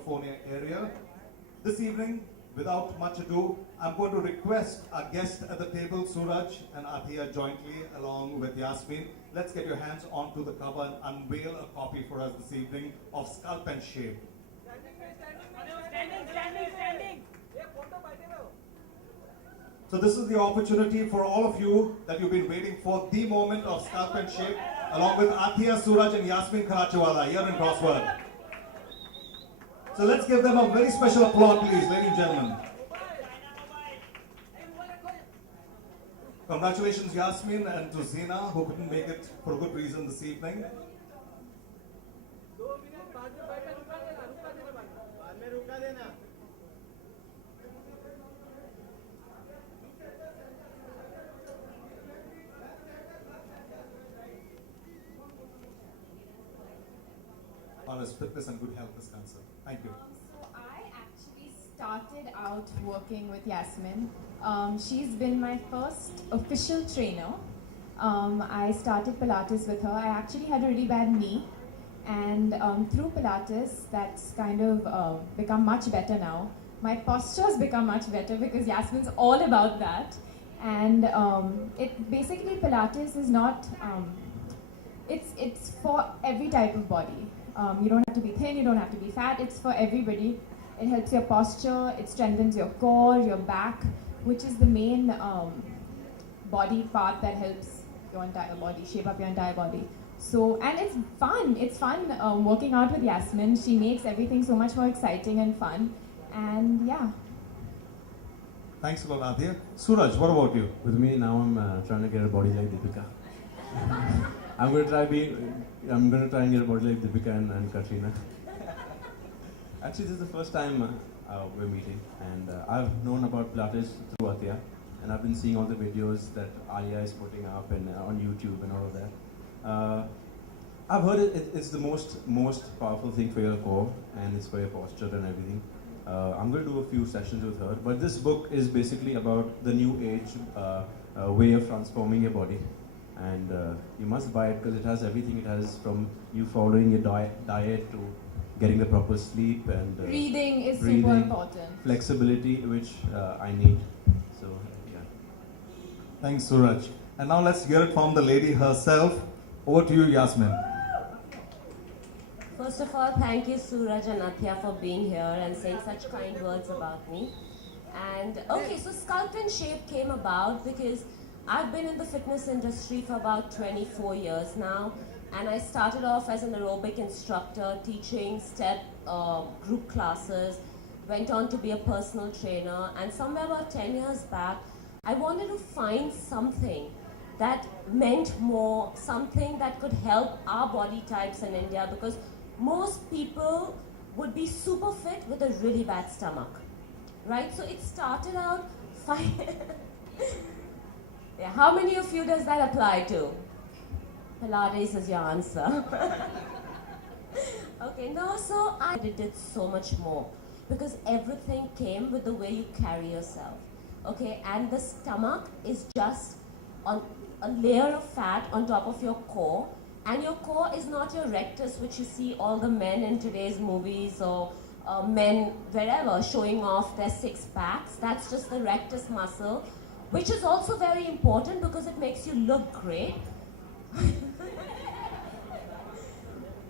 California area. This evening, without much ado, I'm going to request our guest at the table, Suraj and Athiya, jointly along with Yasmin. Let's get your hands onto the cover and unveil a copy for us this evening of Sculpt and Shape. Standing. So this is the opportunity for all of you that you've been waiting for, the moment of Sculpt and Shape, along with Athiya, Suraj and Yasmin Karachiwala here in Crossword. So let's give them a very special applause, please, ladies and gentlemen. Congratulations, Yasmin, and to Zina, who couldn't make it for a good reason this evening. On his fitness and good health is concerned. Thank you. So I actually started out working with Yasmin. She's been my first official trainer. I started Pilates with her. I actually had a really bad knee, and through Pilates, that's kind of become much better now. My posture's become much better because Yasmin's all about that. And basically Pilates is not, it's for every type of body. You don't have to be thin, you don't have to be fat, it's for everybody. It helps your posture, it strengthens your core, your back, which is the main body part that helps your entire body, shape up your entire body. So, and it's fun working out with Yasmin. She makes everything so much more exciting and fun. And yeah. Thanks a lot, Athiya. Suraj, what about you? With me now, I'm trying to get a body like Deepika. I'm going to try and get a body like Deepika and Katrina. Actually, this is the first time we're meeting, and I've known about Pilates through Athiya, and I've been seeing all the videos that Alia is putting up and on YouTube and all of that. I've heard it's the most powerful thing for your core, and it's for your posture and everything. I'm going to do a few sessions with her, but this book is basically about the new age way of transforming your body. And you must buy it because it has everything. It has from you following your diet to getting the proper sleep and breathing is super important. Flexibility, which I need. So yeah. Thanks, Suraj. And now let's hear it from the lady herself. Over to you, Yasmin. First of all, thank you Suraj and Athiya for being here and saying such kind words about me. And okay, so Sculpt and Shape came about because I've been in the fitness industry for about 24 years now, and I started off as an aerobic instructor teaching step group classes, went on to be a personal trainer, and somewhere about 10 years back I wanted to find something that meant more, something that could help our body types in India, because most people would be super fit with a really bad stomach, right? So it started out fine. Yeah, how many of you does that apply to? Pilates is your answer. Okay, no, so I did so much more because everything came with the way you carry yourself. Okay, and the stomach is just on a layer of fat on top of your core, and your core is not your rectus, which you see all the men in today's movies or men wherever showing off their six packs. That's just the rectus muscle, which is also very important because it makes you look great.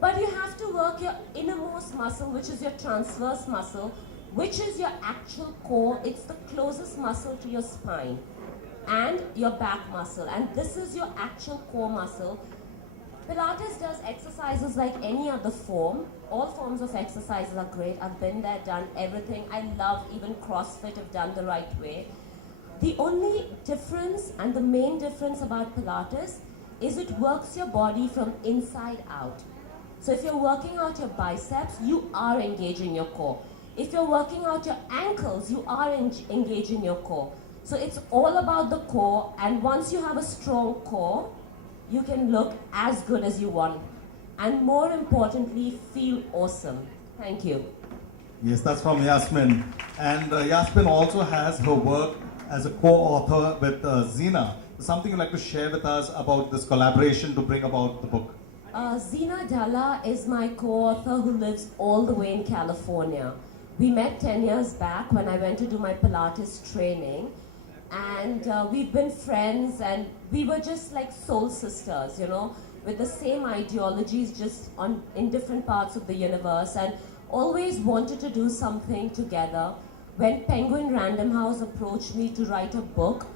But you have to work your innermost muscle, which is your transverse muscle, which is your actual core. It's the closest muscle to your spine and your back muscle. And this is your actual core muscle. Pilates does exercises like any other form. All forms of exercises are great. I've been there, done everything. I love even CrossFit if done the right way. The only difference and the main difference about Pilates is it works your body from inside out. So if you're working out your biceps, you are engaging your core. If you're working out your ankles, you are engaging your core. So it's all about the core, and once you have a strong core, you can look as good as you want. And more importantly, feel awesome. Thank you. Yes, that's from Yasmin. And Yasmin also has her work as a co-author with Zina. Something you'd like to share with us about this collaboration to bring about the book? Zina Dalla is my co-author who lives all the way in California. We met 10 years back when I went to do my Pilates training, and we've been friends, and we were just like soul sisters, you know, with the same ideologies, just in different parts of the universe, and always wanted to do something together. When Penguin Random House approached me to write a book,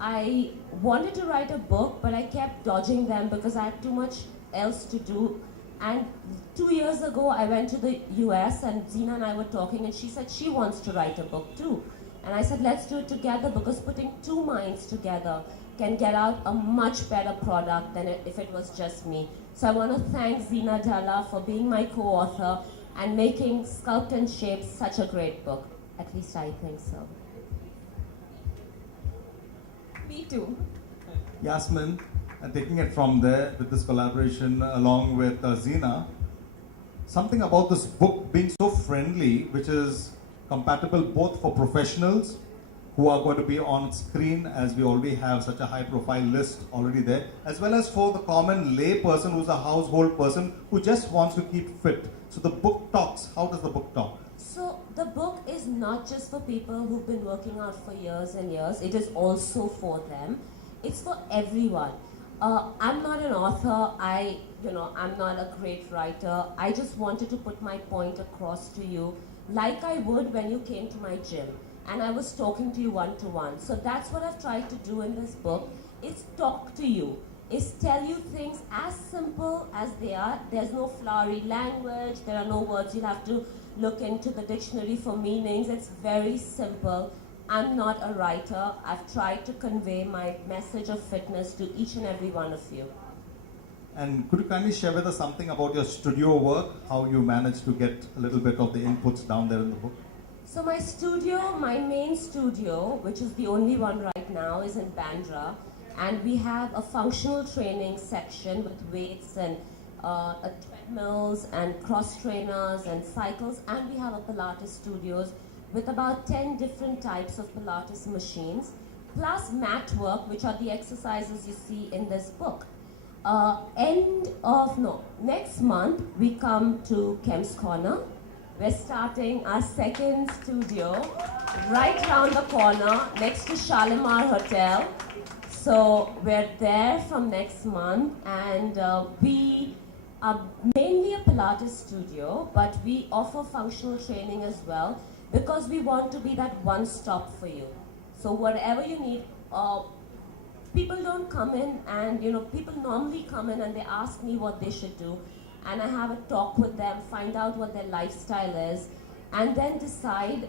I wanted to write a book, but I kept dodging them because I had too much else to do. And 2 years ago, I went to the US, and Zina and I were talking, and she said she wants to write a book too. And I said, let's do it together, because putting two minds together can get out a much better product than if it was just me. So I want to thank Zina Dalla for being my co-author and making Sculpt and Shape such a great book. At least I think so. Me too. Yasmin, and taking it from there with this collaboration along with Zina, something about this book being so friendly, which is compatible both for professionals who are going to be on screen, as we already have such a high profile list already there, as well as for the common lay person who's a household person who just wants to keep fit. So the book talks. How does the book talk? So the book is not just for people who've been working out for years and years. It is also for them. It's for everyone. I'm not an author. I'm not a great writer. I just wanted to put my point across to you, like I would when you came to my gym and I was talking to you one-to-one. So that's what I've tried to do in this book, is talk to you, is tell you things as simple as they are. There's no flowery language, there are no words you'll have to look into the dictionary for meanings. It's very simple. I'm not a writer. I've tried to convey my message of fitness to each and every one of you. And could you kindly share with us something about your studio work, how you managed to get a little bit of the inputs down there in the book? So my studio, my main studio, which is the only one right now, is in Bandra. And we have a functional training section with weights and treadmills and cross trainers and cycles. And we have a Pilates studios with about 10 different types of Pilates machines, plus mat work, which are the exercises you see in this book. Next month we come to Kem's Corner. We're starting our second studio right around the corner next to Shalimar Hotel. So we're there from next month, and we are mainly a Pilates studio, but we offer functional training as well, because we want to be that one stop for you. So whatever you need, people don't come in and, people normally come in and they ask me what they should do. And I have a talk with them, find out what their lifestyle is, and then decide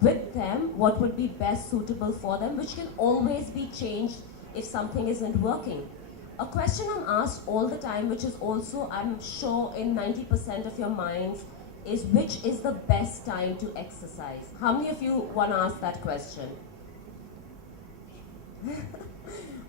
with them what would be best suitable for them, which can always be changed if something isn't working. A question I'm asked all the time, which is also, I'm sure, in 90% of your minds, is which is the best time to exercise? How many of you want to ask that question?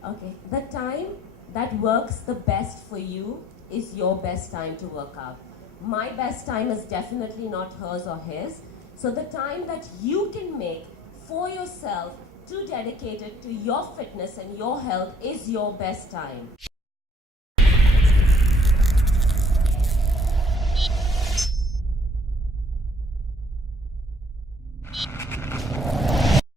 Okay, the time that works the best for you is your best time to work out. My best time is definitely not hers or his. So the time that you can make for yourself to dedicate it to your fitness and your health is your best time.